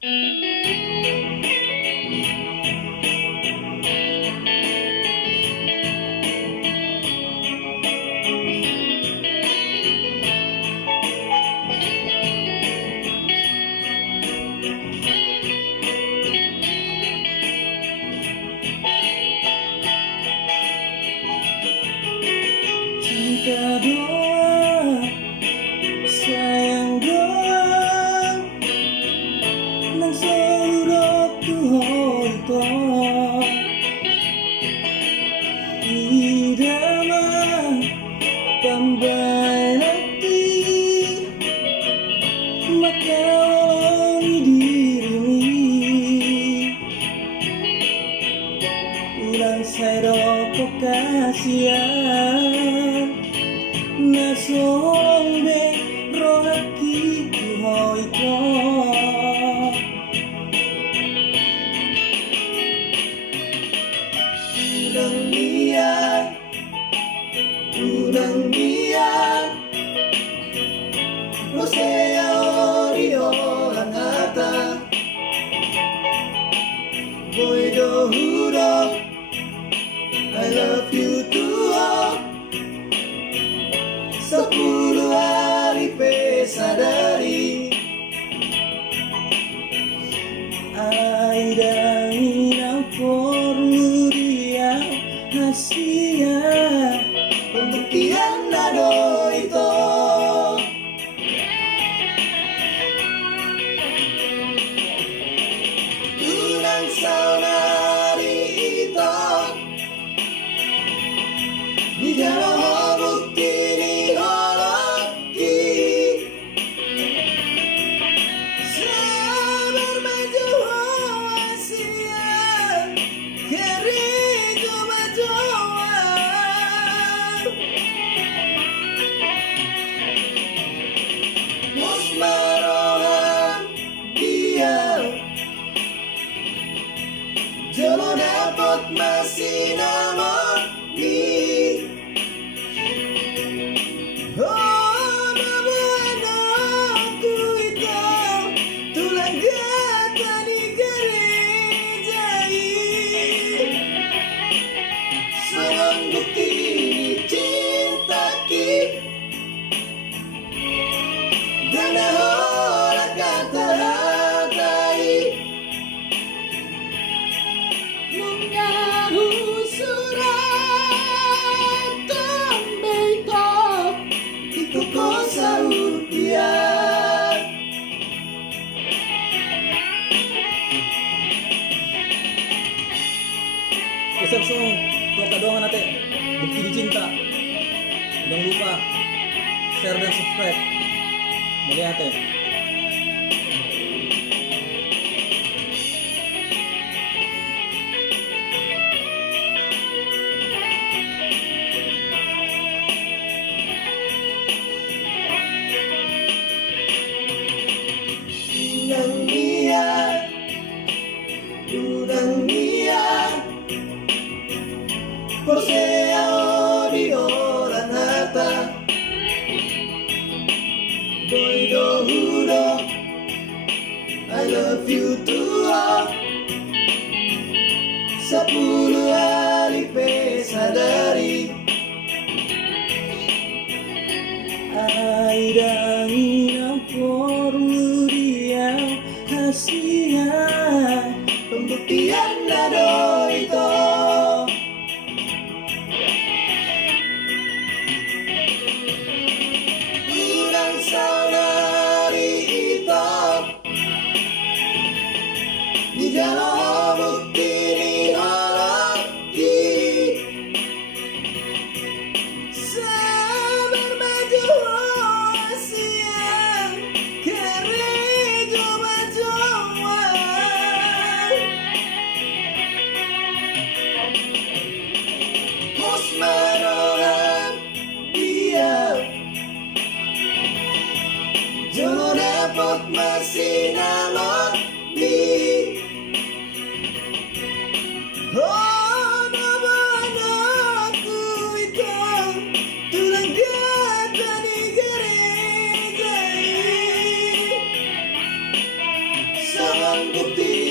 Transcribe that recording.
Cinta doa, sayang doa, nang surut tuh itu idama pambai hati makaoni dirimu ulang saya rokok kasihan nasombe rohaki kuhoiko udang liat rosea ori orang ata boy do hudo I love you too 10 hari pesadari ai dan inang perlu dia hasia pembuktian nado itu unang saunari itu di jalan bukti Jolo dapat masih nama di oh nama aku itu tulang gata di gereja seorang bukti cinta ki dan orang kata Besok song, tuh dongan natin, Buktini Cinta. Jangan lupa share dan subscribe. Melihat ya. Udang liat Posea di orang hata Boy do hudo I love you too 10 hari pesadari ai dan inang perlu dia hasia pembuktian nado itu udang saudari itu di jalan bukti di Sama bukti